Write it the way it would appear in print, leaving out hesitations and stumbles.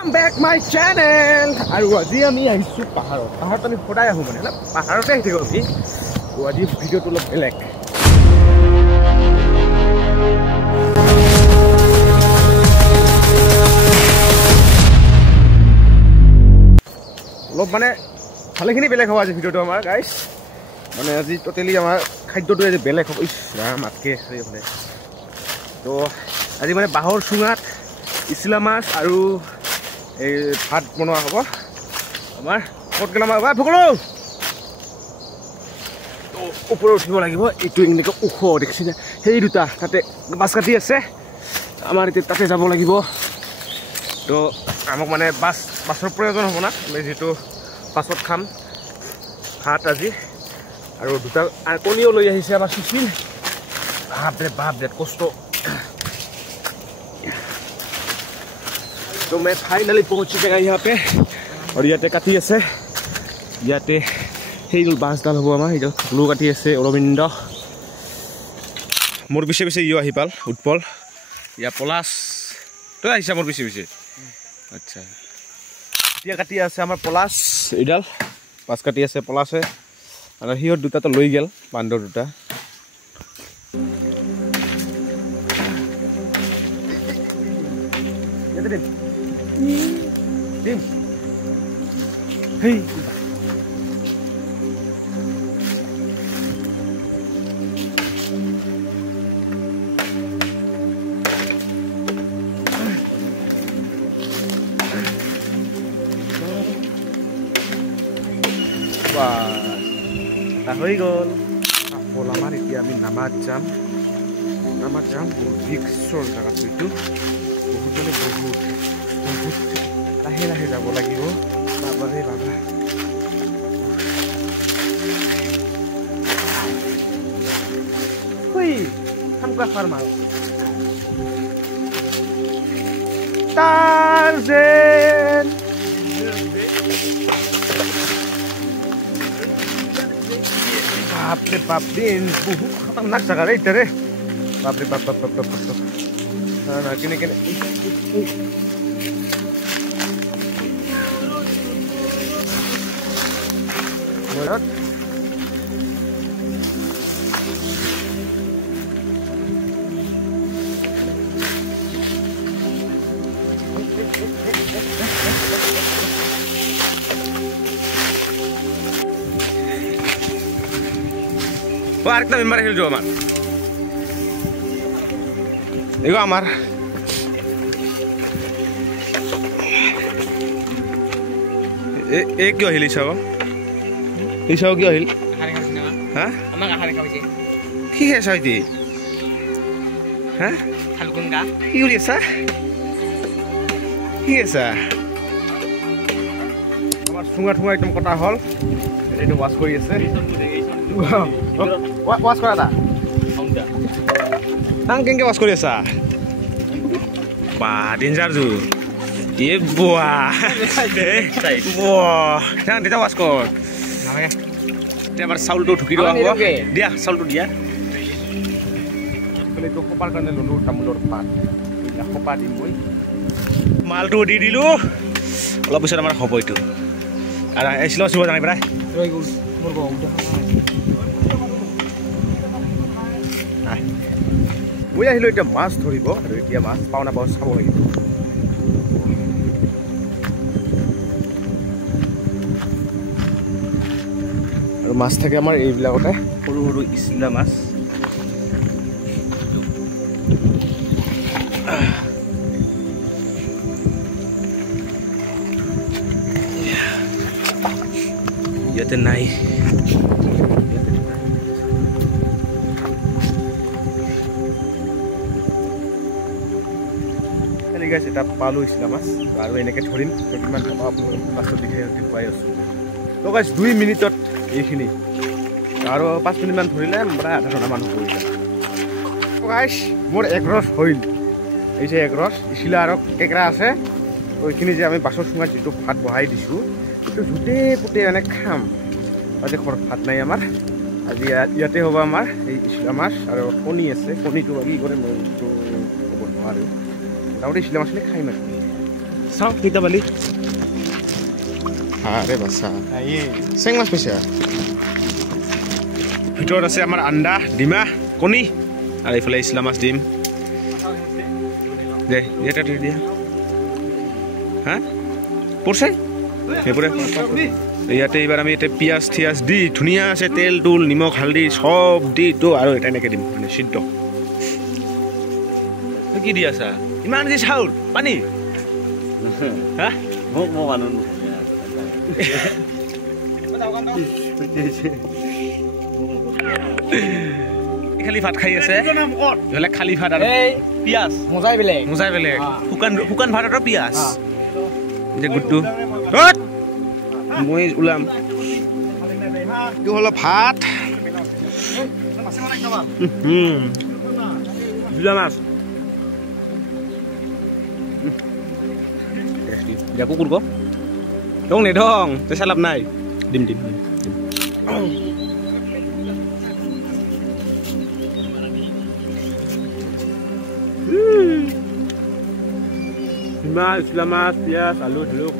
Back my channel. আৰু আজি আমি আহিছো পাহাৰত। পাহাৰত আমি সদায় আহো মানে না পাহাৰতে আহি থাকো আমি। তো আজি ভিডিঅ'টো অলপ বেলেগ। অলপ মানে ভালেখিনি বেলেগ হ'ব আজি ভিডিঅ'টো আমাৰ গাইছ। মানে আজি টোটেলি আমাৰ খাদ্যটো আজি বেলেগ হ'ব। ইছ ৰাম আতকে খাইলে। তো আজি মানে বাঁহৰ চুঙাত ইছলা মাছ আৰু এই ভাত বনোৱা হ'ব আমাৰ ক'ত গেলা মাছ ভকলো তো ওপৰত উঠিব লাগিব এইটো এনেকৈ ওখ দেখিছে যে সেই দুটা তাতে বাছ কাটি আছে আমাৰ এতিয়া তাতে যাব লাগিব তো আমাক মানে বাছৰ প্ৰয়োজন হ'ব না আমি যিটো পাছত খাম ভাত আজি আৰু দুটা কণীও লৈ আহিছে আমাৰ সুশীল বাপ ৰে কষ্ট तो मैं फाइनली पहुंच चुका यहाँ पे और ইয়াতে কাটি আছে ইয়াতে সেইডাল বাছডাল হ'ব আমাৰ এইডাল ব্লু কাটি আছে অৰবিন্দ মোৰ পিছে পিছে ইও আহি পাল উৎপল ইয়া পলাশ তই আহিছা মোৰ পিছে পিছে আচ্ছা এতিয়া কাটি আছে আমাৰ পলাশ এইডাল বাছ কাটি আছে পলাশে আৰু সিহঁত দুটাতো লৈ গেল বান্দৰ দুটা Dim. Hey. Wah. Tahui gol. Pola mari dia ami nama jam bixol jaga itu. Bahut jane bahut. লাহে লাহে যাব লাগিব বাবাৰে বাবা হুই হামকা ফার্মার টারজেন বাপরে বাপ দিন বহুত খতরনাক জায়গা রে এটা রে বাপরে বাপ না কিনে Berat. Wah, kita member hill jo amar. Ego amar. Ek kyo hill isao? Isau কি আহিল হা আমাক আহারে খাইছে কি আছে আইতি হা খালগুঙ্গা কি কৰি আছা কি আছে আমাৰ সুঙা একদম কটা হল এইটো ওয়াশ কৰি আছে ওয়াশ কৰা দা তাং কেনকে ওয়াশ কৰি আছা বা ডেঞ্জাৰ জু এ বুয়া তাং দিতা ওয়াশ কৰ এবাৰ চাউলটো ঢুকি দেওয়া হব দিয়া চাউলটো দিয়া এইটো খোপাৰ কাৰণে ললো তামোলৰ পাত খোপা দিম মই মালটো দি দিলো অলপ পিছত আমাৰ হ'ব এইটো আৰু এছিলো চুব জানি প্ৰায় মই আহিলো এতিয়া মাছ ধৰিব আৰু এতিয়া মাছ পাওঁ নাপাওঁ চাব লাগিব আৰু মাছ থাকে আমাৰ এইবিলাকতে সৰু সৰু ইছলা মাছ ইয়াতে নাই এটা পালো ইছলা মাছ আৰু এনেকৈ ধৰিম কিমান মাছটো দেখুৱাই আছো তো গাইছ 2 মিনিটত এইখিনি আৰু 5 মিনিটমান ধৰিলে প্ৰায় আধা ঘণ্টামান হৈ যায় গাইছ মোৰ এগ্ৰছ হইল এই যে এগ্ৰছ ইছলা আৰু কেকৰা আছে ওইখিনি যে আমি বাছৰ চুঙাত যিটো ভাত বহাই দিছোঁ সেইটো জুতে পুতে মানে খাম আজি ঘৰত ভাত নাই আমাৰ আজি ইয়াতে হ'ব আমাৰ এই ইছলা মাছ আৰু কণী আছে কণীটো কি কৰে মই ক'ব নোৱাৰোঁ তাহলে ইছলা মাছখিনি খাই মাছ চাওঁ কেইটা পালি আৰে বাচ্চা চেং মাছ পাইছা ভিতৰত আছে আমাৰ আণ্ডা ডিমা কণী আৰু এইফালে ইছলা মাছ দিম দে এটা দিয়া হা পৰছে সেইবোৰে ইয়াতে এইবাৰ আমি এতিয়া পিঁয়াজ থিয়াজ দি ধুনীয়া আছে তেল তুল নিমখ হালধি চব দি তো আৰু এটা এনেকৈ দিম মানে সিদ্ধ কি দি আছা ইমান যি চাউল পানী হা খালি ভাত খাই আছে খালি ভাত আৰু পিঁয়াজ মজাই বেলেগ শুকান ভাত আৰু পিঁয়াজ গুড্ডু মই ওলাম অলপ ভাত মাছ কুকুৰ ক দং নেদং পইচা লাভ নাই দিম মাছ পিঁয়াজ আলু ধুলুক